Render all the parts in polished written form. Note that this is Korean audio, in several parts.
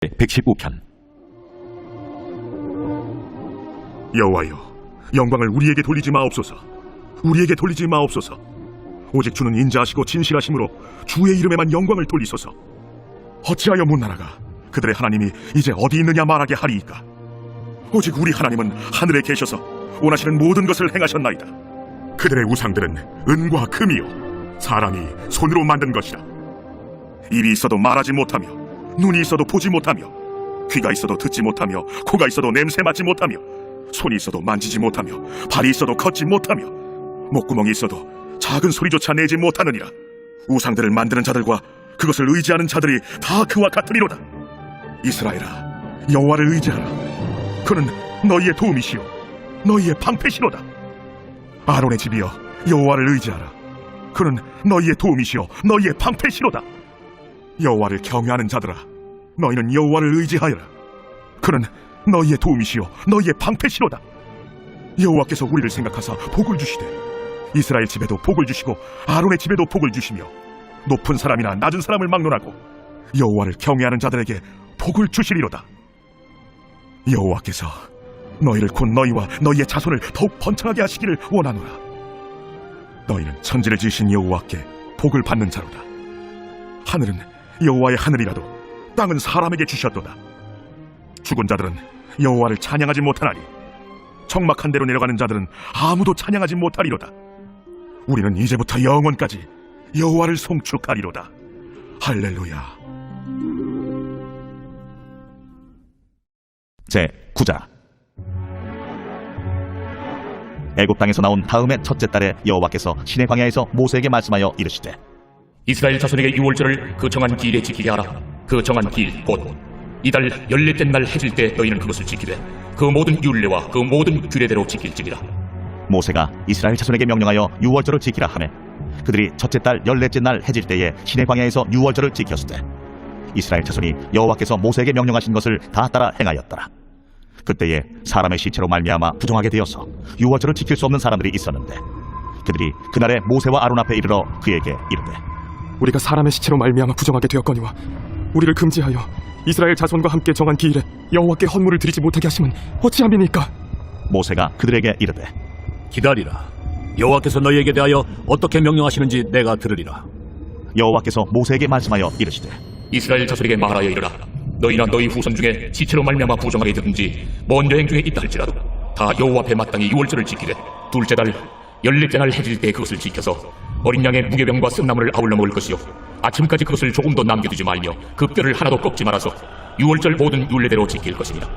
115편. 여호와여, 영광을 우리에게 돌리지 마옵소서. 우리에게 돌리지 마옵소서. 오직 주는 인자하시고 진실하심으로 주의 이름에만 영광을 돌리소서. 어찌하여 문나라가 그들의 하나님이 이제 어디 있느냐 말하게 하리이까? 오직 우리 하나님은 하늘에 계셔서 원하시는 모든 것을 행하셨나이다. 그들의 우상들은 은과 금이요 사람이 손으로 만든 것이라. 입이 있어도 말하지 못하며, 눈이 있어도 보지 못하며, 귀가 있어도 듣지 못하며, 코가 있어도 냄새 맡지 못하며, 손이 있어도 만지지 못하며, 발이 있어도 걷지 못하며, 목구멍이 있어도 작은 소리조차 내지 못하느니라. 우상들을 만드는 자들과 그것을 의지하는 자들이 다 그와 같으리로다. 이스라엘아, 여호와를 의지하라. 그는 너희의 도움이시요 너희의 방패시로다. 아론의 집이여, 여호와를 의지하라. 그는 너희의 도움이시요 너희의 방패시로다. 여호와를 경외하는 자들아, 너희는 여호와를 의지하여라. 그는 너희의 도움이시요 너희의 방패시로다. 여호와께서 우리를 생각하사 복을 주시되 이스라엘 집에도 복을 주시고 아론의 집에도 복을 주시며 높은 사람이나 낮은 사람을 막론하고 여호와를 경외하는 자들에게 복을 주시리로다. 여호와께서 너희를 곧 너희와 너희의 자손을 더욱 번창하게 하시기를 원하노라. 너희는 천지를 지으신 여호와께 복을 받는 자로다. 하늘은 여호와의 하늘이라도 땅은 사람에게 주셨도다. 죽은 자들은 여호와를 찬양하지 못하나니 적막한 데로 내려가는 자들은 아무도 찬양하지 못하리로다. 우리는 이제부터 영원까지 여호와를 송축하리로다. 할렐루야. 제9장. 애굽 땅에서 나온 다음의 첫째 달에 여호와께서 시내 광야에서 모세에게 말씀하여 이르시되, 이스라엘 자손에게 유월절을 그 정한 기일에 지키게 하라. 그 정한 기일 곧 이달 14째 날 해질 때 너희는 그것을 지키되 그 모든 율례와 그 모든 규례대로 지킬지니라. 모세가 이스라엘 자손에게 명령하여 유월절을 지키라 하매 그들이 첫째 달 14째 날 해질 때에 시내 광야에서 유월절을 지켰을 때 이스라엘 자손이 여호와께서 모세에게 명령하신 것을 다 따라 행하였더라. 그때에 사람의 시체로 말미암아 부정하게 되어서 유월절을 지킬 수 없는 사람들이 있었는데 그들이 그날에 모세와 아론 앞에 이르러 그에게 이르되, 우리가 사람의 시체로 말미암아 부정하게 되었거니와 우리를 금지하여 이스라엘 자손과 함께 정한 기일에 여호와께 헌물을 드리지 못하게 하심은 어찌함이니까? 모세가 그들에게 이르되, 기다리라. 여호와께서 너희에게 대하여 어떻게 명령하시는지 내가 들으리라. 여호와께서 모세에게 말씀하여 이르시되, 이스라엘 자손에게 말하여 이르라. 너희나 너희 후손 중에 지체로 말미암아 부정하게 되든지 먼 여행 중에 있다 할지라도 다 여호와 앞에 마땅히 유월절을 지키되 둘째 달 14째 날 해질 때 그것을 지켜서 어린 양의 무교병과 쓴나물을 아울러 먹을 것이요 아침까지 그것을 조금도 남겨두지 말며 그 뼈를 하나도 꺾지 말아서 유월절 모든 율례대로 지킬 것이니라.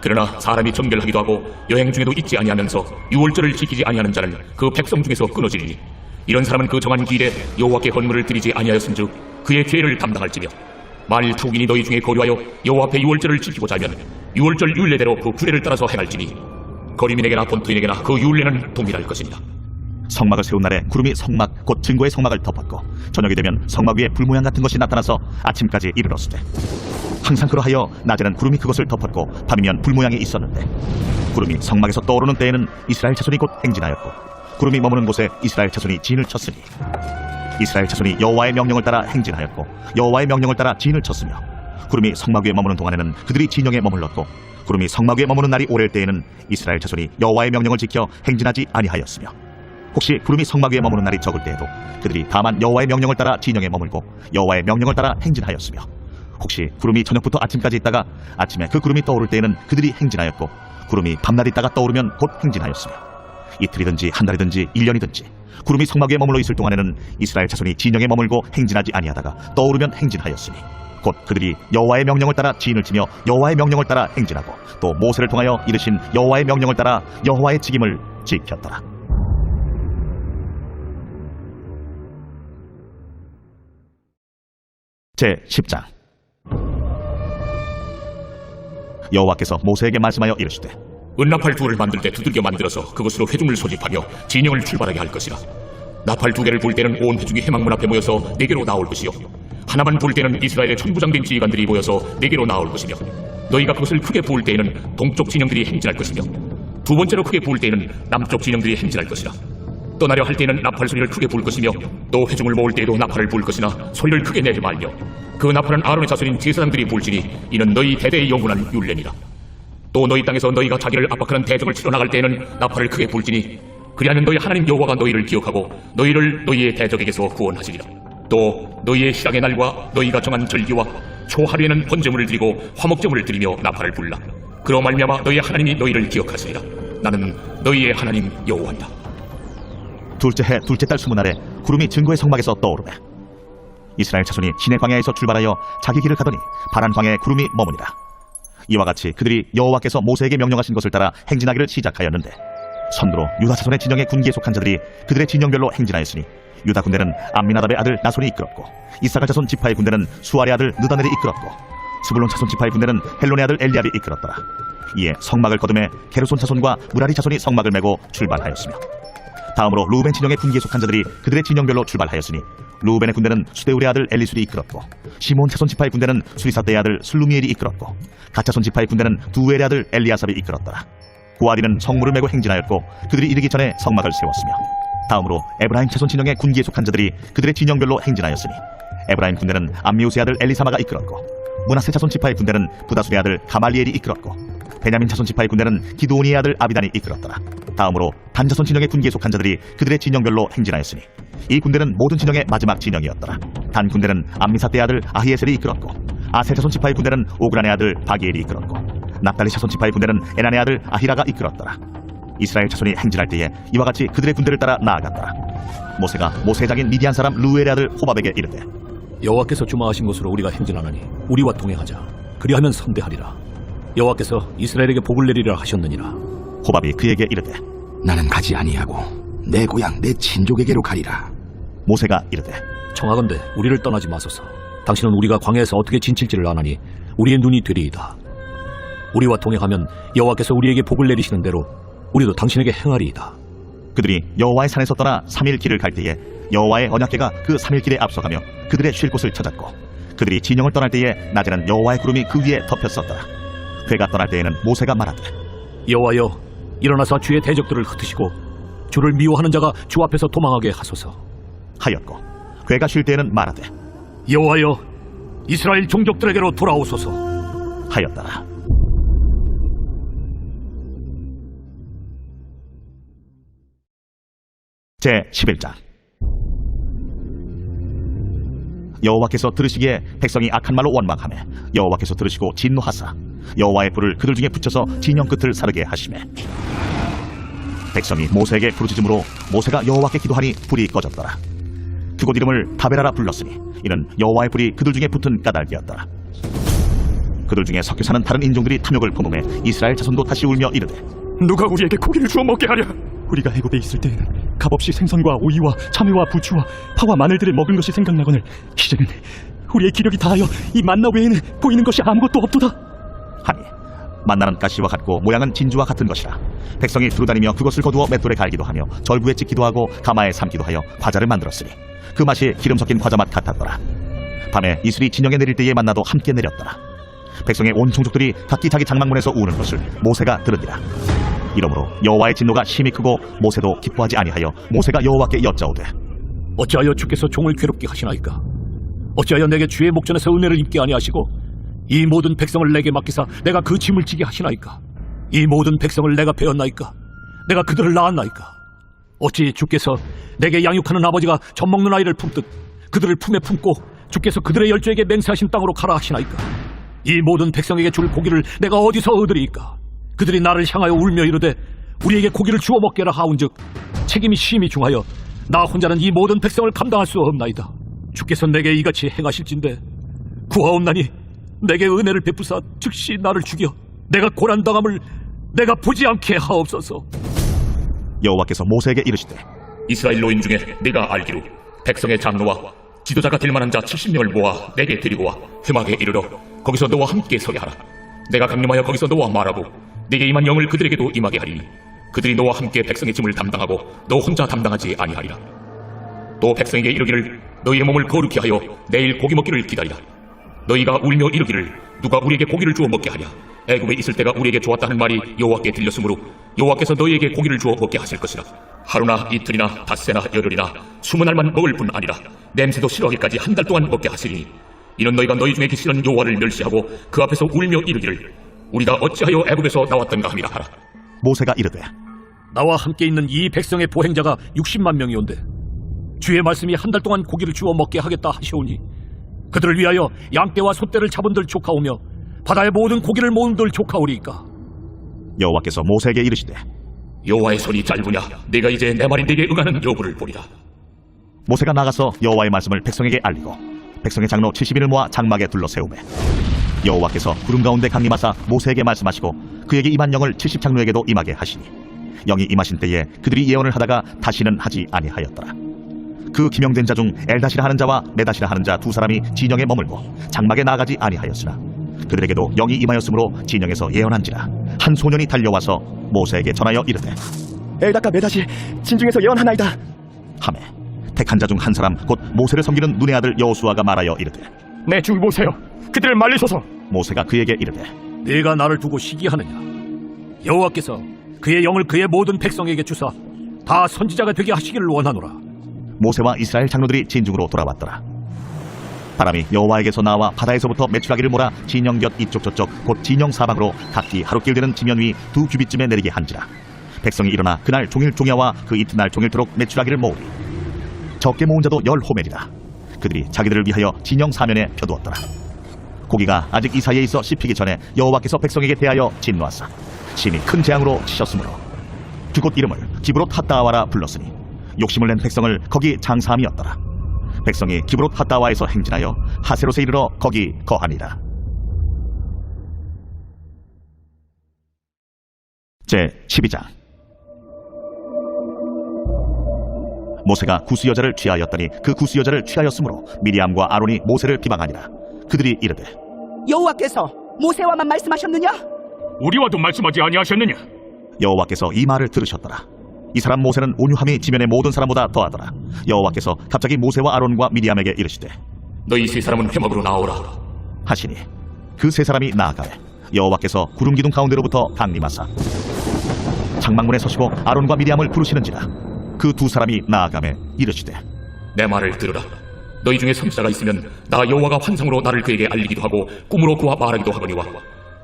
그러나 사람이 정결하기도 하고 여행 중에도 잊지 아니하면서 유월절을 지키지 아니하는 자는 그 백성 중에서 끊어지리니 이런 사람은 그 정한 기일에 여호와께 헌물을 드리지 아니하였은즉 그의 죄를 담당할지며 만일 투인이 너희 중에 거류하여 여호와 앞에 유월절을 지키고자 하면 유월절 율례대로 그 규례를 따라서 행할지니 거류민에게나 본토인에게나 그 율례는 동일할 것이니라. 성막을 세운 날에 구름이 성막 곧 증거의 성막을 덮었고 저녁이 되면 성막 위에 불모양 같은 것이 나타나서 아침까지 이르렀으되 항상 그러하여 낮에는 구름이 그것을 덮었고 밤이면 불모양이 있었는데 구름이 성막에서 떠오르는 때에는 이스라엘 자손이 곧 행진하였고 구름이 머무는 곳에 이스라엘 자손이 진을 쳤으니 이스라엘 자손이 여호와의 명령을 따라 행진하였고 여호와의 명령을 따라 진을 쳤으며 구름이 성막 위에 머무는 동안에는 그들이 진영에 머물렀고 구름이 성막 위에 머무는 날이 오랠 때에는 이스라엘 자손이 여호와의 명령을 지켜 행진하지 아니하였으며 혹시 구름이 성막 위에 머무는 날이 적을 때에도 그들이 다만 여호와의 명령을 따라 진영에 머물고 여호와의 명령을 따라 행진하였으며 혹시 구름이 저녁부터 아침까지 있다가 아침에 그 구름이 떠오를 때에는 그들이 행진하였고 구름이 밤낮 있다가 떠오르면 곧 행진하였으며 이틀이든지 한 달이든지 1년이든지 구름이 성막 위에 머물러 있을 동안에는 이스라엘 자손이 진영에 머물고 행진하지 아니하다가 떠오르면 행진하였으니 곧 그들이 여호와의 명령을 따라 진을 치며 여호와의 명령을 따라 행진하고 또 모세를 통하여 이르신 여호와의 명령을 따라 여호와의 직임을 지켰더라. 제10장. 여호와께서 모세에게 말씀하여 이르시되, 은나팔 둘을 만들 때 두들겨 만들어서 그것으로 회중을 소집하며 진영을 출발하게 할 것이라. 나팔 두 개를 불 때는 온 회중이 회막문 앞에 모여서 네게로 나올 것이요 하나만 불 때는 이스라엘의 천부장된 지휘관들이 모여서 네게로 나올 것이며 너희가 그것을 크게 부을 때에는 동쪽 진영들이 행진할 것이며 두 번째로 크게 부을 때에는 남쪽 진영들이 행진할 것이라. 떠나려 할 때에는 나팔 소리를 크게 부을 것이며 또 회중을 모을 때에도 나팔을 부을 것이나 소리를 크게 내지 말며 그 나팔은 아론의 자손인 제사장들이 불지니 이는 너희 대대의 영원한 율례니라. 또 너희 땅에서 너희가 자기를 압박하는 대적을 치러 나갈 때에는 나팔을 크게 불지니 그리하면 너희 하나님 여호와가 너희를 기억하고 너희를 너희의 대적에게서 구원하시리라. 또 너희의 실학의 날과 너희가 정한 절기와 초하루에는 번제물을 드리고 화목제물을 드리며 나팔을 불라. 그로 말미암아 너희 하나님이 너희를 기억하시리라. 나는 너희의 하나님 여호와이다. 둘째 해 둘째 달 수문날에 구름이 증거의 성막에서 떠오르매 이스라엘 자손이 시내 광야에서 출발하여 자기 길을 가더니 바란 광야에 구름이 머무니라. 이와 같이 그들이 여호와께서 모세에게 명령하신 것을 따라 행진하기를 시작하였는데 선두로 유다 자손의 진영의 군기에 속한 자들이 그들의 진영별로 행진하였으니 유다 군대는 암미나답의 아들 나손이 이끌었고 이사갈 자손 지파의 군대는 수알의 아들 느다넬이 이끌었고 스불론 자손 지파의 군대는 헬론의 아들 엘리압이 이끌었더라. 이에 성막을 거두매 게르손 자손과 무라리 자손이 성막을 메고 출발하였으며 다음으로 루벤 진영의 군기에 속한 자들이 그들의 진영별로 출발하였으니 루벤의 군대는 수데울의 아들 엘리술이 이끌었고 시몬 자손 지파의 군대는 수리사대의 아들 슬루미엘이 이끌었고 갓 자손 지파의 군대는 두엘의 아들 엘리아삽이 이끌었더라. 고아디는 성물을 메고 행진하였고 그들이 이르기 전에 성막을 세웠으며 다음으로 에브라임 자손 진영의 군기에 속한 자들이 그들의 진영별로 행진하였으니 에브라임 군대는 암미우스의 아들 엘리사마가 이끌었고 므낫세 자손 지파의 군대는 부다술의 아들 가말리엘이 이끌었고 베냐민 자손 지파의 군대는 기드오니의 아들 아비단이 이끌었더라. 다음으로 단 자손 진영의 군기에 속한 자들이 그들의 진영별로 행진하였으니 이 군대는 모든 진영의 마지막 진영이었더라. 단 군대는 암미사대의 아들 아히에셀이 이끌었고 아세 자손 지파의 군대는 오그란의 아들 바기엘이 이끌었고 납달리 자손 지파의 군대는 에난의 아들 아히라가 이끌었더라. 이스라엘 자손이 행진할 때에 이와 같이 그들의 군대를 따라 나아갔더라. 모세가 모세의 장인 미디안 사람 루엘의 아들 호밥에게 이르되 여호와께서 주마하신 곳으로 우리가 행진하나니 우리와 동행하자. 그리하면 선대하리라. 여호와께서 이스라엘에게 복을 내리라 하셨느니라. 호밥이 그에게 이르되 나는 가지 아니하고 내 고향 내 친족에게로 가리라. 모세가 이르되 청하건대 우리를 떠나지 마소서. 당신은 우리가 광야에서 어떻게 진칠지를 아나니 우리의 눈이 되리이다. 우리와 동행하면 여호와께서 우리에게 복을 내리시는 대로 우리도 당신에게 행하리이다. 그들이 여호와의 산에서 떠나 3일 길을 갈 때에 여호와의 언약궤가 그 3일 길에 앞서가며 그들의 쉴 곳을 찾았고 그들이 진영을 떠날 때에 낮에는 여호와의 구름이 그 위에 덮였었더라. 궤가 떠날 때에는 모세가 말하되 여호와여 일어나사 주의 대적들을 흩으시고 주를 미워하는 자가 주 앞에서 도망하게 하소서 하였고 궤가 쉴 때에는 말하되 여호와여 이스라엘 종족들에게로 돌아오소서 하였더라. 제 11장 여호와께서 들으시기에 백성이 악한 말로 원망하며 여호와께서 들으시고 진노하사 여호와의 불을 그들 중에 붙여서 진영 끝을 사르게 하시매 백성이 모세에게 부르짖음으로 모세가 여호와께 기도하니 불이 꺼졌더라. 그곳 이름을 다베라라 불렀으니 이는 여호와의 불이 그들 중에 붙은 까닭이었더라. 그들 중에 섞여 사는 다른 인종들이 탐욕을 품음에 이스라엘 자손도 다시 울며 이르되 누가 우리에게 고기를 주워 먹게 하랴. 우리가 애굽에 있을 때에는 값없이 생선과 오이와 참외와 부추와 파와 마늘들을 먹은 것이 생각나거늘 이제는 우리의 기력이 다하여 이 만나 외에는 보이는 것이 아무것도 없도다 하니 만나는 가시와 같고 모양은 진주와 같은 것이라. 백성이 두루다니며 그것을 거두어 맷돌에 갈기도 하며 절구에 찍기도 하고 가마에 삶기도 하여 과자를 만들었으니 그 맛이 기름 섞인 과자 맛 같았더라. 밤에 이슬이 진영에 내릴 때에 만나도 함께 내렸더라. 백성의 온 종족들이 각기 자기 장막문에서 우는 것을 모세가 들으니라. 이러므로 여호와의 진노가 심히 크고 모세도 기뻐하지 아니하여 모세가 여호와께 여짜오되 어찌하여 주께서 종을 괴롭게 하시나이까. 어찌하여 내게 주의 목전에서 은혜를 입게 아니하시고 이 모든 백성을 내게 맡기사 내가 그 짐을 지게 하시나이까. 이 모든 백성을 내가 배웠나이까. 내가 그들을 낳았나이까. 어찌 주께서 내게 양육하는 아버지가 젖먹는 아이를 품듯 그들을 품에 품고 주께서 그들의 열조에게 맹세하신 땅으로 가라 하시나이까. 이 모든 백성에게 줄 고기를 내가 어디서 얻으리이까. 그들이 나를 향하여 울며 이르되 우리에게 고기를 주워 먹게라 하온즉 책임이 심히 중하여 나 혼자는 이 모든 백성을 감당할 수 없나이다. 주께서 내게 이같이 행하실진대 구하옵나니 내게 은혜를 베푸사 즉시 나를 죽여 내가 고난당함을 내가 보지 않게 하옵소서. 여호와께서 모세에게 이르시되 이스라엘 노인 중에 내가 알기로 백성의 장로와 지도자가 될 만한 자 70명을 모아 내게 데리고 와 회막에 이르러 거기서 너와 함께 서게 하라. 내가 강림하여 거기서 너와 말하고 네게 임한 영을 그들에게도 임하게 하리니 그들이 너와 함께 백성의 짐을 담당하고 너 혼자 담당하지 아니하리라. 또 백성에게 이르기를 너희의 몸을 거룩히 하여 내일 고기 먹기를 기다리라. 너희가 울며 이르기를 누가 우리에게 고기를 주어 먹게 하냐. 애굽에 있을 때가 우리에게 좋았다는 말이 여호와께 들렸으므로 여호와께서 너희에게 고기를 주어 먹게 하실 것이라. 하루나 이틀이나 닷새나 열흘이나 20날만 먹을 뿐 아니라 냄새도 싫어하기까지 한 달 동안 먹게 하시니 이는 너희가 너희 중에 계시는 여호와를 멸시하고 그 앞에서 울며 이르기를 우리가 어찌하여 애굽에서 나왔던가 함이라 하라. 모세가 이르되 나와 함께 있는 이 백성의 보행자가 60만 명이온데 주의 말씀이 한 달 동안 고기를 주워 먹게 하겠다 하시오니 그들을 위하여 양떼와 소떼를 잡은들 조카오며 바다의 모든 고기를 모은들 조카오리이까. 여호와께서 모세에게 이르시되 여호와의 손이 짧으냐 내가 이제 내 말이 네게 응하는 여부를 보리라. 모세가 나가서 여호와의 말씀을 백성에게 알리고 백성의 장로 70인을 모아 장막에 둘러세우매 여호와께서 구름 가운데 강림하사 모세에게 말씀하시고 그에게 임한 영을 70장로에게도 임하게 하시니 영이 임하신 때에 그들이 예언을 하다가 다시는 하지 아니하였더라. 그 기명된 자 중 엘다시라 하는 자와 메다시라 하는 자 두 사람이 진영에 머물고 장막에 나아가지 아니하였으나 그들에게도 영이 임하였으므로 진영에서 예언한지라. 한 소년이 달려와서 모세에게 전하여 이르되 엘다가 메다시 진중에서 예언하나이다. 하매 택한 자 중 한 사람 곧 모세를 섬기는 눈의 아들 여호수아가 말하여 이르되 내 주 모세여, 그들을 말리소서. 모세가 그에게 이르되 네가 나를 두고 시기하느냐. 여호와께서 그의 영을 그의 모든 백성에게 주사 다 선지자가 되게 하시기를 원하노라. 모세와 이스라엘 장로들이 진중으로 돌아왔더라. 바람이 여호와에게서 나와 바다에서부터 메추라기를 몰아 진영 곁 이쪽 저쪽 곧 진영 사방으로 각기 하루길 되는 지면 위 2규빗쯤에 내리게 한지라. 백성이 일어나 그날 종일 종야와 그 이튿날 종일토록 메추라기를 모으리. 적게 모은 자도 10호멜이라. 그들이 자기들을 위하여 진영 사면에 펴두었더라. 고기가 아직 이 사이에 있어 씹히기 전에 여호와께서 백성에게 대하여 진노하사 심히 큰 재앙으로 치셨으므로 그곳 이름을 기브롯 핫다와라 불렀으니 욕심을 낸 백성을 거기 장사함이었더라. 백성이 기브롯 핫다와에서 행진하여 하세롯에 이르러 거기 거하니라. 제 12장. 모세가 구스 여자를 취하였더니 그 구스 여자를 취하였으므로 미리암과 아론이 모세를 비방하니라. 그들이 이르되 여호와께서 모세와만 말씀하셨느냐? 우리와도 말씀하지 아니하셨느냐? 여호와께서 이 말을 들으셨더라. 이 사람 모세는 온유함이 지면의 모든 사람보다 더하더라. 여호와께서 갑자기 모세와 아론과 미리암에게 이르시되 너희 세 사람은 회막으로 나오라 하시니 그 세 사람이 나아가매 여호와께서 구름 기둥 가운데로부터 강림하사 장막문에 서시고 아론과 미리암을 부르시는지라. 그 두 사람이 나아가매 이르시되 내 말을 들으라. 너희 중에 선지자가 있으면 나 여호와가 환상으로 나를 그에게 알리기도 하고 꿈으로 그와 말하기도 하거니와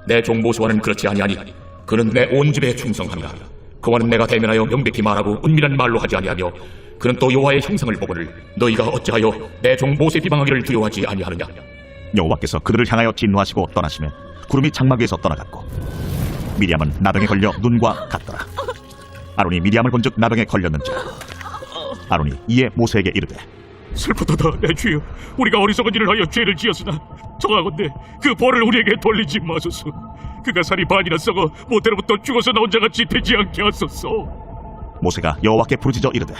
내 종 모세와는 그렇지 아니하니 그는 내 온 집에 충성하니라. 그와는 내가 대면하여 명백히 말하고 은밀한 말로 하지 아니하며 그는 또 여호와의 형상을 보거늘 너희가 어찌하여 내 종 모세 비방하기를 두려워하지 아니하느냐. 여호와께서 그들을 향하여 진노하시고 떠나시며 구름이 장막 위에서 떠나갔고 미리암은 나병에 걸려 눈과 같더라. 아론이 미리암을 본즉 나병에 걸렸는지라. 아론이 이에 모세에게 이르되 슬프도다 내 주여, 우리가 어리석은 일을 하여 죄를 지었으나 청하건대 그 벌을 우리에게 돌리지 마소서. 그가 살이 반이나 썩어 모태로부터 죽어서 나온 자같이 되지 않게 하소서. 모세가 여호와께 부르짖어 이르되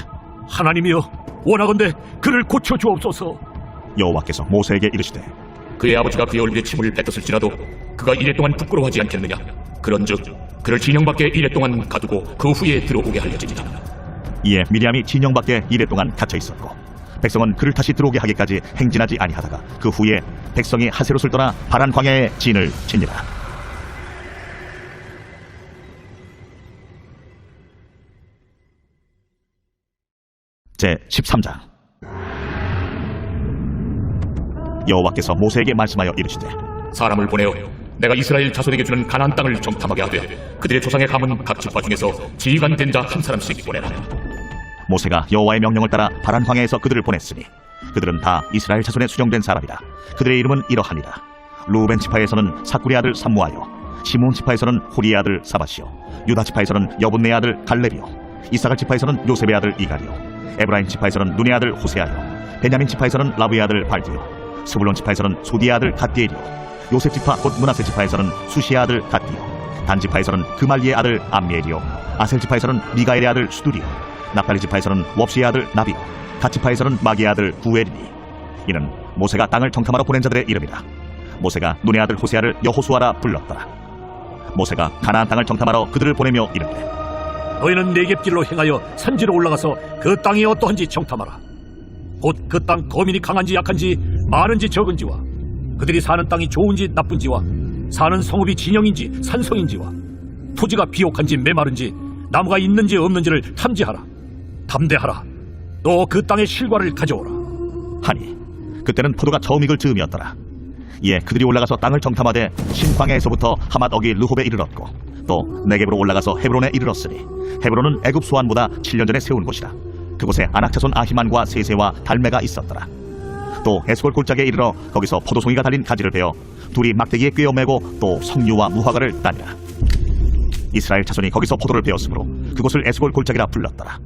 하나님이여, 원하건대 그를 고쳐주옵소서. 여호와께서 모세에게 이르시되 그의 아버지가 그의 얼굴에 침을 뱉었을지라도 그가 이래 동안 부끄러워하지 않겠느냐. 그런즉 그를 진영 밖에 이래 동안 가두고 그 후에 들어오게 하려지니라. 이에 미리암이 진영 밖에 이래 동안 갇혀 있었고 백성은 그를 다시 들어오게 하기까지 행진하지 아니하다가 그 후에 백성이 하세롯을 떠나 바란 광야에 진을 치니라. 제 13장. 여호와께서 모세에게 말씀하여 이르시되 사람을 보내어 내가 이스라엘 자손에게 주는 가나안 땅을 정탐하게 하되 그들의 조상의 가문 각 지파 중에서 지휘관 된 자 한 사람씩 보내라. 모세가 여호와의 명령을 따라 바란 광야에서 그들을 보냈으니 그들은 다 이스라엘 자손에 수령된 사람이라. 그들의 이름은 이러하니라. 루벤 지파에서는 사쿠리 아들 삼무아요, 시몬 지파에서는 호리의 아들 사바시오, 유다 지파에서는 여분네 아들 갈렙이요, 이사갈 지파에서는 요셉의 아들 이갈이요, 에브라임 지파에서는 눈의 아들 호세아요, 베냐민 지파에서는 라브의 아들 발디요, 스불론 지파에서는 소디의 아들 갓디엘이요, 요셉 지파 곧 므낫세 지파에서는 수시의 아들 갓디요, 단 지파에서는 그말리의 아들 암미엘이요, 아셀 지파에서는 미가엘의 아들 수두리요, 나팔리 지파에서는 웁시의 아들 나비요, 갓 지파에서는 마기의 아들 구엘이니 이는 모세가 땅을 정탐하러 보낸 자들의 이름이라. 모세가 눈의 아들 호세아를 여호수아라 불렀더라. 모세가 가나안 땅을 정탐하러 그들을 보내며 이르되 너희는 네겝길로 행하여 산지로 올라가서 그 땅이 어떠한지 정탐하라. 곧 그 땅 거민이 강한지 약한지 많은지 적은지와 그들이 사는 땅이 좋은지 나쁜지와 사는 성읍이 진영인지 산성인지와 토지가 비옥한지 메마른지 나무가 있는지 없는지를 탐지하라. 담대하라. 또 그 땅의 실과를 가져오라. 하니 그때는 포도가 처음 익을 즈음이었더라. 이에 그들이 올라가서 땅을 정탐하되 신광야에서부터 하맛 어기 르홉에 이르렀고 또 네겝으로 올라가서 헤브론에 이르렀으니 헤브론은 애굽 소안보다 7년 전에 세운 곳이라. 그곳에 아낙자손 아히만과 세세와 달메가 있었더라. 또 에스골 골짜기에 이르러 거기서 포도송이가 달린 가지를 베어 둘이 막대기에 꿰어 매고 또 석류와 무화과를 따니라. 이스라엘 자손이 거기서 포도를 베었으므로 그곳을 에스골 골짜기라 불렀더라.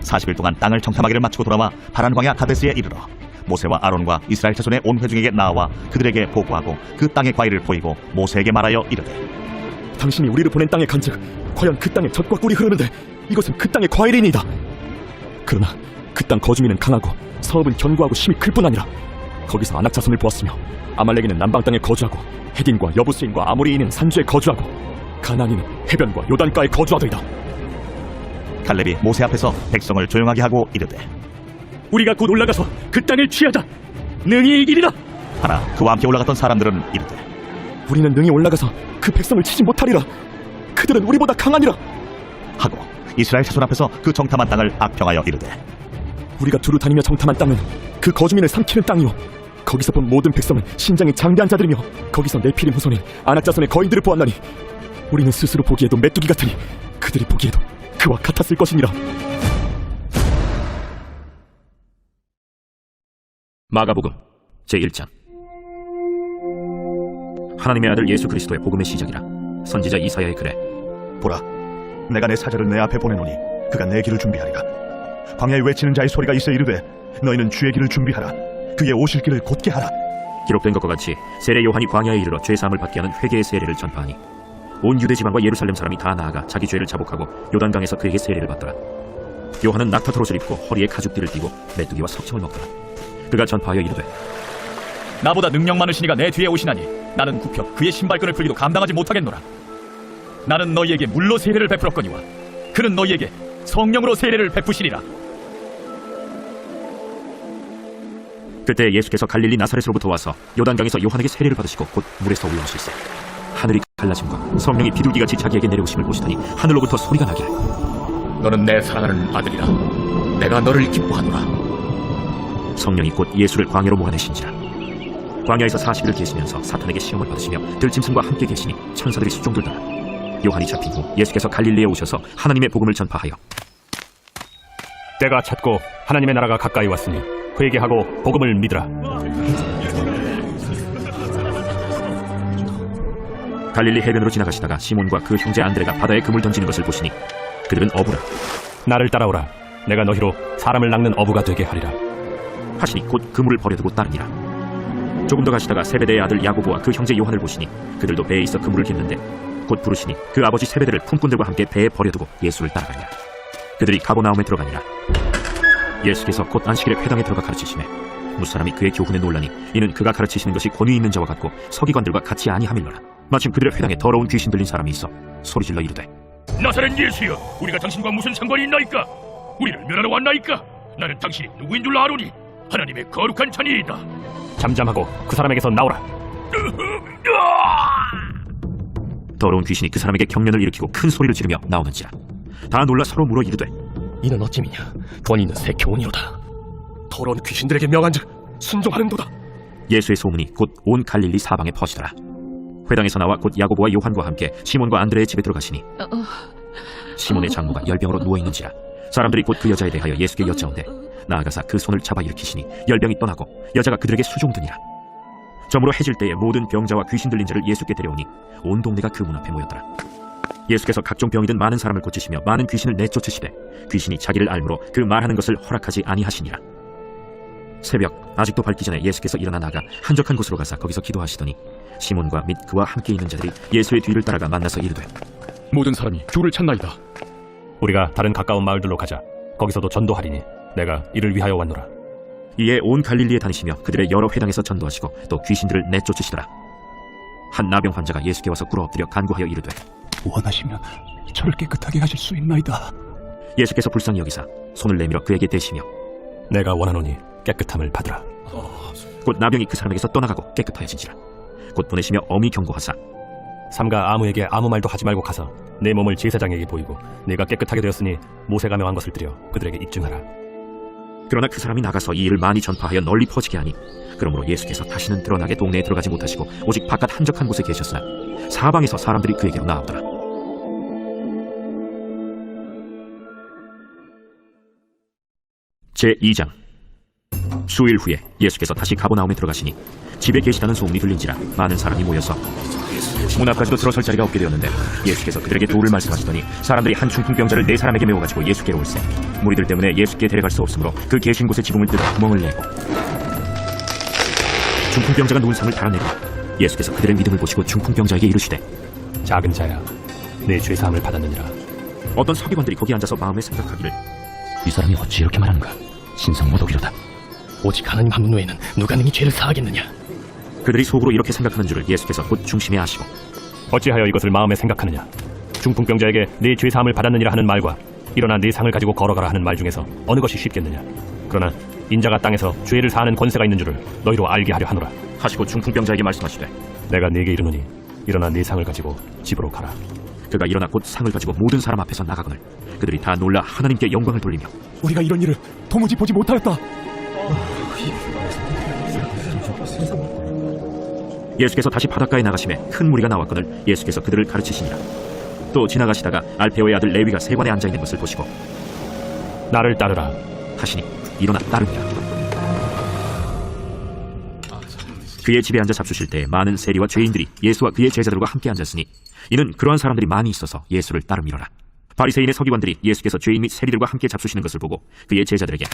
40일 동안 땅을 정탐하기를 마치고 돌아와 바란 광야 가데스에 이르러 모세와 아론과 이스라엘 자손의 온 회중에게 나와 그들에게 보고하고 그 땅의 과일을 보이고 모세에게 말하여 이르되 당신이 우리를 보낸 땅에 간즉 과연 그 땅에 젖과 꿀이 흐르는데 이것은 그 땅의 과일이니이다. 그러나 그 땅 거주민은 강하고 성읍은 견고하고 심히 클 뿐 아니라 거기서 아낙 자손을 보았으며 아말렉인은 남방 땅에 거주하고 헤딘과 여부스인과 아모리인은 산주에 거주하고 가나안인은 해변과 요단가에 거주하더이다. 갈렙이 모세 앞에서 백성을 조용하게 하고 이르되 우리가 곧 올라가서 그 땅을 취하자. 능히 이기리라. 하나 그와 함께 올라갔던 사람들은 이르되 우리는 능히 올라가서 그 백성을 치지 못하리라. 그들은 우리보다 강하니라. 하고 이스라엘 자손 앞에서 그 정탐한 땅을 악평하여 이르되 우리가 두루 다니며 정탐한 땅은 그 거주민을 삼키는 땅이요 거기서 본 모든 백성은 신장이 장대한 자들이며 거기서 네피림 후손인 아낙 자손의 거인들을 보았나니 우리는 스스로 보기에도 메뚜기 같으니 그들이 보기에도 그와 같았을 것이니라. 마가복음 제1장. 하나님의 아들 예수 그리스도의 복음의 시작이라. 선지자 이사야의 글에 보라, 내가 내 사자를 내 앞에 보내노니 그가 내 길을 준비하리라. 광야에 외치는 자의 소리가 있어 이르되 너희는 주의 길을 준비하라. 그의 오실 길을 곧게 하라. 기록된 것과 같이 세례 요한이 광야에 이르러 죄사함을 받게 하는 회개의 세례를 전파하니 온 유대 지방과 예루살렘 사람이 다 나아가 자기 죄를 자복하고 요단강에서 그에게 세례를 받더라. 요한은 낙타털 옷을 입고 허리에 가죽띠를 띠고 메뚜기와 석청을 먹더라. 그가 전파하여 이르되 나보다 능력 많으신 이가 내 뒤에 오시나니 나는 굽혀 그의 신발끈을 풀기도 감당하지 못하겠노라. 나는 너희에게 물로 세례를 베풀었거니와 그는 너희에게 성령으로 세례를 베푸시리라. 그때 예수께서 갈릴리 나사렛으로부터 와서 요단강에서 요한에게 세례를 받으시고 곧 물에서 올라오실세. 하늘이 갈라짐과 성령이 비둘기같이 자기에게 내려오심을 보시더니 하늘로부터 소리가 나기를 너는 내 사랑하는 아들이라. 내가 너를 기뻐하노라. 성령이 곧 예수를 광야로 몰아내신지라. 광야에서 40일을 계시면서 사탄에게 시험을 받으시며 들짐승과 함께 계시니 천사들이 수종들더라. 요한이 잡힌 후 예수께서 갈릴리에 오셔서 하나님의 복음을 전파하여 때가 찼고 하나님의 나라가 가까이 왔으니 회개하고 복음을 믿으라. 갈릴리 해변으로 지나가시다가 시몬과 그 형제 안드레가 바다에 그물 던지는 것을 보시니 그들은 어부라. 나를 따라오라. 내가 너희로 사람을 낚는 어부가 되게 하리라. 하시니 곧 그물을 버려두고 따르니라. 조금 더 가시다가 세베대의 아들 야고보와 그 형제 요한을 보시니 그들도 배에 있어 그물을 깃는데 곧 부르시니 그 아버지 세베대를 품꾼들과 함께 배에 버려두고 예수를 따라가니라. 그들이 가버나움에 들어가니라. 예수께서 곧 안식일에 회당에 들어가 가르치시매 무사람이 그의 교훈에 놀라니 이는 그가 가르치시는 것이 권위 있는 자와 같고 서기관들과 같이 아니함일러라. 마침 그들의 회당에 더러운 귀신 들린 사람이 있어 소리질러 이르되 나사렛 예수여, 우리가 당신과 무슨 상관이 있나이까? 우리를 멸하러 왔나이까? 나는 당신이 누구인 줄 아노니 하나님의 거룩한 자니이다. 잠잠하고 그 사람에게서 나오라. 더러운 귀신이 그 사람에게 경련을 일으키고 큰 소리를 지르며 나오는지라. 다 놀라 서로 물어 이르되 이는 어찌미냐? 권위 있는 새 교훈이로다. 더러운 귀신들에게 명한즉 순종하는도다. 예수의 소문이 곧 온 갈릴리 사방에 퍼지더라. 회당에서 나와 곧 야고보와 요한과 함께 시몬과 안드레의 집에 들어가시니 시몬의 장모가 열병으로 누워있는지라. 사람들이 곧 그 여자에 대하여 예수께 여짜온대 나아가사 그 손을 잡아 일으키시니 열병이 떠나고 여자가 그들에게 수종드니라. 저물어 해질 때에 모든 병자와 귀신 들린 자를 예수께 데려오니 온 동네가 그 문 앞에 모였더라. 예수께서 각종 병이 든 많은 사람을 고치시며 많은 귀신을 내쫓으시되 귀신이 자기를 알므로 그 말하는 것을 허락하지 아니하시니라. 새벽 아직도 밝기 전에 예수께서 일어나 나가 한적한 곳으로 가사 거기서 기도하시더니 시몬과 및 그와 함께 있는 자들이 예수의 뒤를 따라가 만나서 이르되 모든 사람이 주를 찾나이다. 우리가 다른 가까운 마을들로 가자. 거기서도 전도하리니 내가 이를 위하여 왔노라. 이에 온 갈릴리에 다니시며 그들의 여러 회당에서 전도하시고 또 귀신들을 내쫓으시더라. 한 나병 환자가 예수께 와서 꿇어 엎드려 간구하여 이르되 원하시면 저를 깨끗하게 하실 수 있나이다. 예수께서 불쌍히 여기사 손을 내밀어 그에게 대시며 내가 원하노니 깨끗함을 받으라. 곧 나병이 그 사람에게서 떠나가고 깨끗하여진지라. 곧 보내시며 엄히 경고하사 삼가 아무에게 아무 말도 하지 말고 가서 내 몸을 제사장에게 보이고 네가 깨끗하게 되었으니 모세가 명한 것을 드려 그들에게 입증하라. 그러나 그 사람이 나가서 이 일을 많이 전파하여 널리 퍼지게 하니 그러므로 예수께서 다시는 드러나게 동네에 들어가지 못하시고 오직 바깥 한적한 곳에 계셨으나 사방에서 사람들이 그에게로 나오더라. 제2장. 수일 후에 예수께서 다시 가버나움에 들어가시니 집에 계시다는 소문이 들린지라 많은 사람이 모여서 문 앞까지도 들어설 자리가 없게 되었는데 예수께서 그들에게 도를 말씀하시더니 사람들이 한 중풍병자를 4사람에게 메워가지고 예수께로 올세 무리들 때문에 예수께 데려갈 수 없으므로 그 계신 곳에 지붕을 뜯어 구멍을 내고 중풍병자가 누운 상을 달아내고 예수께서 그들의 믿음을 보시고 중풍병자에게 이르시되 작은 자야, 내 죄사함을 받았느니라. 어떤 서기관들이 거기 앉아서 마음에 생각하기를 이 사람이 어찌 이렇게 말하는가? 신성모독이로다. 오직 하나님 한 분 외에는 누가 능히 죄를 사하겠느냐? 그들이 속으로 이렇게 생각하는 줄을 예수께서 곧 중심에 아시고 어찌하여 이것을 마음에 생각하느냐? 중풍병자에게 네 죄사함을 받았느니라 하는 말과 일어나 네 상을 가지고 걸어가라 하는 말 중에서 어느 것이 쉽겠느냐? 그러나 인자가 땅에서 죄를 사하는 권세가 있는 줄을 너희로 알게 하려 하노라. 하시고 중풍병자에게 말씀하시되 내가 네게 이르노니 일어나 네 상을 가지고 집으로 가라. 그가 일어나 곧 상을 가지고 모든 사람 앞에서 나가거늘 그들이 다 놀라 하나님께 영광을 돌리며 우리가 이런 일을 도무지 보지 못하였다. 예수께서 다시 바닷가에 나가심에 큰 무리가 나왔거늘 예수께서 그들을 가르치시니라. 또 지나가시다가 알페오의 아들 레위가 세관에 앉아있는 것을 보시고 나를 따르라 하시니 일어나 따르니라. 그의 집에 앉아 잡수실 때 많은 세리와 죄인들이 예수와 그의 제자들과 함께 앉았으니 이는 그러한 사람들이 많이 있어서 예수를 따름이로라. 바리새인의 서기관들이 예수께서 죄인 및 세리들과 함께 잡수시는 것을 보고 그의 제자들에게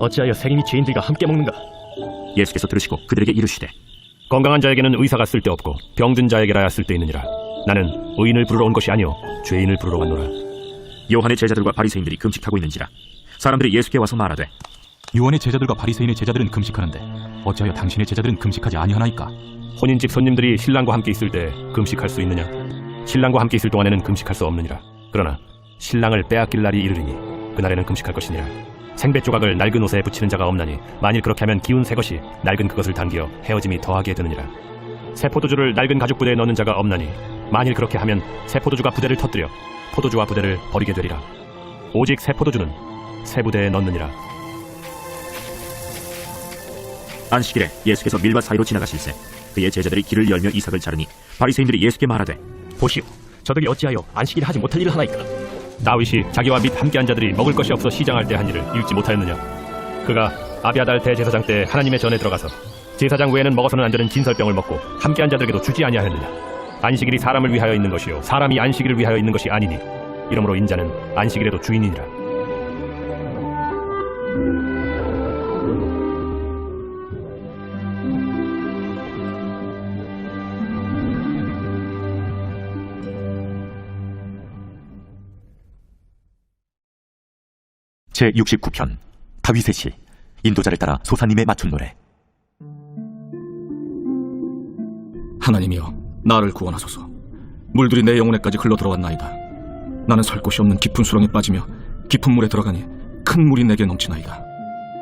어찌하여 세리 및 죄인들과 함께 먹는가? 예수께서 들으시고 그들에게 이르시되 건강한 자에게는 의사가 쓸데없고 병든 자에게라야 쓸데있느니라. 나는 의인을 부르러 온 것이 아니오 죄인을 부르러 왔노라. 요한의 제자들과 바리새인들이 금식하고 있는지라 사람들이 예수께 와서 말하되 요한의 제자들과 바리새인의 제자들은 금식하는데 어찌하여 당신의 제자들은 금식하지 아니하나이까? 혼인집 손님들이 신랑과 함께 있을 때 금식할 수 있느냐? 신랑과 함께 있을 동안에는 금식할 수 없느니라. 그러나 신랑을 빼앗길 날이 이르리니 그날에는 금식할 것이니라. 생배 조각을 낡은 옷에 붙이는 자가 없나니 만일 그렇게 하면 기운 새 것이 낡은 그것을 당기어 헤어짐이 더하게 되느니라. 새 포도주를 낡은 가죽 부대에 넣는 자가 없나니 만일 그렇게 하면 새 포도주가 부대를 터뜨려 포도주와 부대를 버리게 되리라. 오직 새 포도주는 새 부대에 넣느니라. 안식일에 예수께서 밀밭 사이로 지나가실세 그의 제자들이 길을 열며 이삭을 자르니 바리새인들이 예수께 말하되 보시오, 저들이 어찌하여 안식일에 하지 못할 일을 하나이까? 다윗이 자기와 및 함께한 자들이 먹을 것이 없어 시장할 때 한 일을 읽지 못하였느냐? 그가 아비아달 대제사장 때 하나님의 전에 들어가서 제사장 외에는 먹어서는 안 되는 진설병을 먹고 함께한 자들에게도 주지 아니하였느냐? 안식일이 사람을 위하여 있는 것이요 사람이 안식일을 위하여 있는 것이 아니니 이러므로 인자는 안식일에도 주인이니라. 제69편 다윗의 시 인도자를 따라 소사님의 맞춘 노래. 하나님이여 나를 구원하소서. 물들이 내 영혼에까지 흘러들어왔나이다. 나는 설 곳이 없는 깊은 수렁에 빠지며 깊은 물에 들어가니 큰 물이 내게 넘치나이다.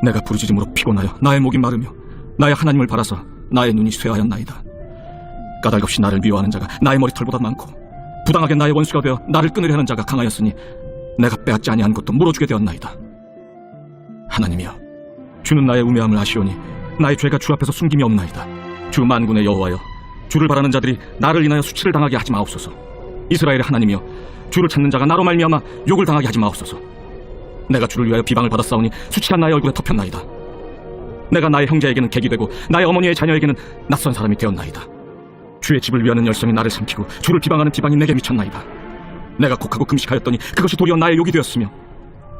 내가 부르짖음으로 피곤하여 나의 목이 마르며 나의 하나님을 바라서 나의 눈이 쇠하였나이다. 까닭없이 나를 미워하는 자가 나의 머리털보다 많고 부당하게 나의 원수가 되어 나를 끊으려 하는 자가 강하였으니 내가 빼앗지 아니한 것도 물어주게 되었나이다. 하나님이여 주는 나의 우매함을 아시오니 나의 죄가 주 앞에서 숨김이 없나이다. 주 만군의 여호와여 주를 바라는 자들이 나를 인하여 수치를 당하게 하지 마옵소서. 이스라엘의 하나님이여 주를 찾는 자가 나로 말미암아 욕을 당하게 하지 마옵소서. 내가 주를 위하여 비방을 받았사오니 수치가 나의 얼굴에 덮였나이다. 내가 나의 형제에게는 객이 되고 나의 어머니의 자녀에게는 낯선 사람이 되었나이다. 주의 집을 위하는 열성이 나를 삼키고 주를 비방하는 비방이 내게 미쳤나이다. 내가 곡하고 금식하였더니 그것이 도리어 나의 욕이 되었으며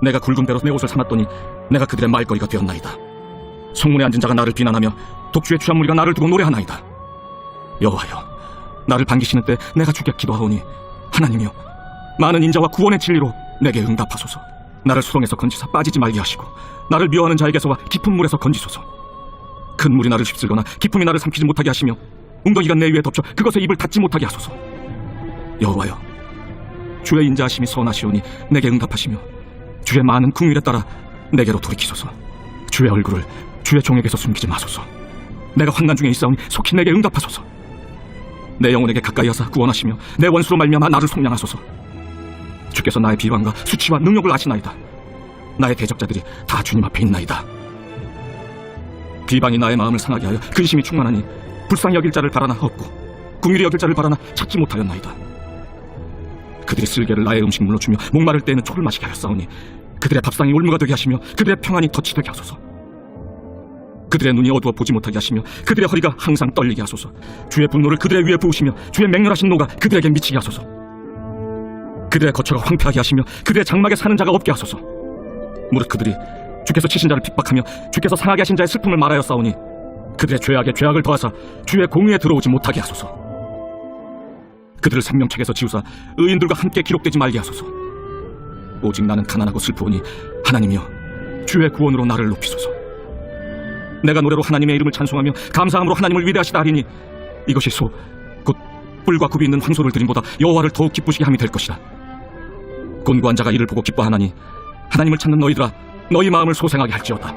내가 굵은 배로 내 옷을 삼았더니 내가 그들의 말거리가 되었나이다. 성문에 앉은 자가 나를 비난하며 독주의 취한 무리가 나를 두고 노래하나이다. 여호와여 나를 반기시는 때 내가 주께 기도하오니 하나님이여 많은 인자와 구원의 진리로 내게 응답하소서. 나를 수렁에서 건지사 빠지지 말게 하시고 나를 미워하는 자에게서와 깊은 물에서 건지소서. 큰 물이 나를 휩쓸거나 깊음이 나를 삼키지 못하게 하시며 웅덩이가 내 위에 덮쳐 그것에 입을 닫지 못하게 하소서. 여호와여 주의 인자하심이 선하시오니 내게 응답하시며 주의 많은 긍휼에 따라 내게로 돌이키소서. 주의 얼굴을 주의 종에게서 숨기지 마소서. 내가 환난 중에 있사오니 속히 내게 응답하소서. 내 영혼에게 가까이 하사 구원하시며 내 원수로 말미암아 나를 속량하소서. 주께서 나의 비방과 수치와 능력을 아시나이다. 나의 대적자들이 다 주님 앞에 있나이다. 비방이 나의 마음을 상하게 하여 근심이 충만하니 불쌍히 여길 자를 바라나 없고 긍휼히 여길 자를 바라나 찾지 못하였나이다. 그들이 쓸개를 나의 음식물로 주며 목마를 때에는 초를 마시게 하였사오니 그들의 밥상이 올무가 되게 하시며 그들의 평안이 덫이 되게 하소서. 그들의 눈이 어두워 보지 못하게 하시며 그들의 허리가 항상 떨리게 하소서. 주의 분노를 그들의 위에 부으시며 주의 맹렬하신 노가 그들에게 미치게 하소서. 그들의 거처가 황폐하게 하시며 그들의 장막에 사는 자가 없게 하소서. 무릇 그들이 주께서 치신 자를 핍박하며 주께서 상하게 하신 자의 슬픔을 말하였사오니 그들의 죄악에 죄악을 더하사 주의 공의에 들어오지 못하게 하소서. 그들을 생명책에서 지우사 의인들과 함께 기록되지 말게 하소서. 오직 나는 가난하고 슬프오니 하나님이여 주의 구원으로 나를 높이소서. 내가 노래로 하나님의 이름을 찬송하며 감사함으로 하나님을 위대하시다 하리니 이것이 곧 뿔과 굽이 있는 황소를 드림보다 여호와를 더욱 기쁘시게 함이 될 것이다. 곤고한 자가 이를 보고 기뻐하나니 하나님을 찾는 너희들아 너희 마음을 소생하게 할지어다.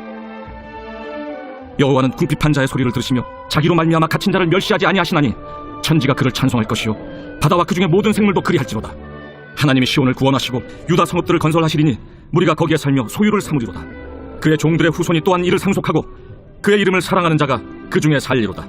여호와는 궁핍한 자의 소리를 들으시며 자기로 말미암아 갇힌 자를 멸시하지 아니하시나니 천지가 그를 찬송할 것이요 바다와 그 중에 모든 생물도 그리할지로다. 하나님이 시온을 구원하시고 유다 성읍들을 건설하시리니 무리가 거기에 살며 소유를 삼으리로다. 그의 종들의 후손이 또한 이를 상속하고 그의 이름을 사랑하는 자가 그 중에 살리로다.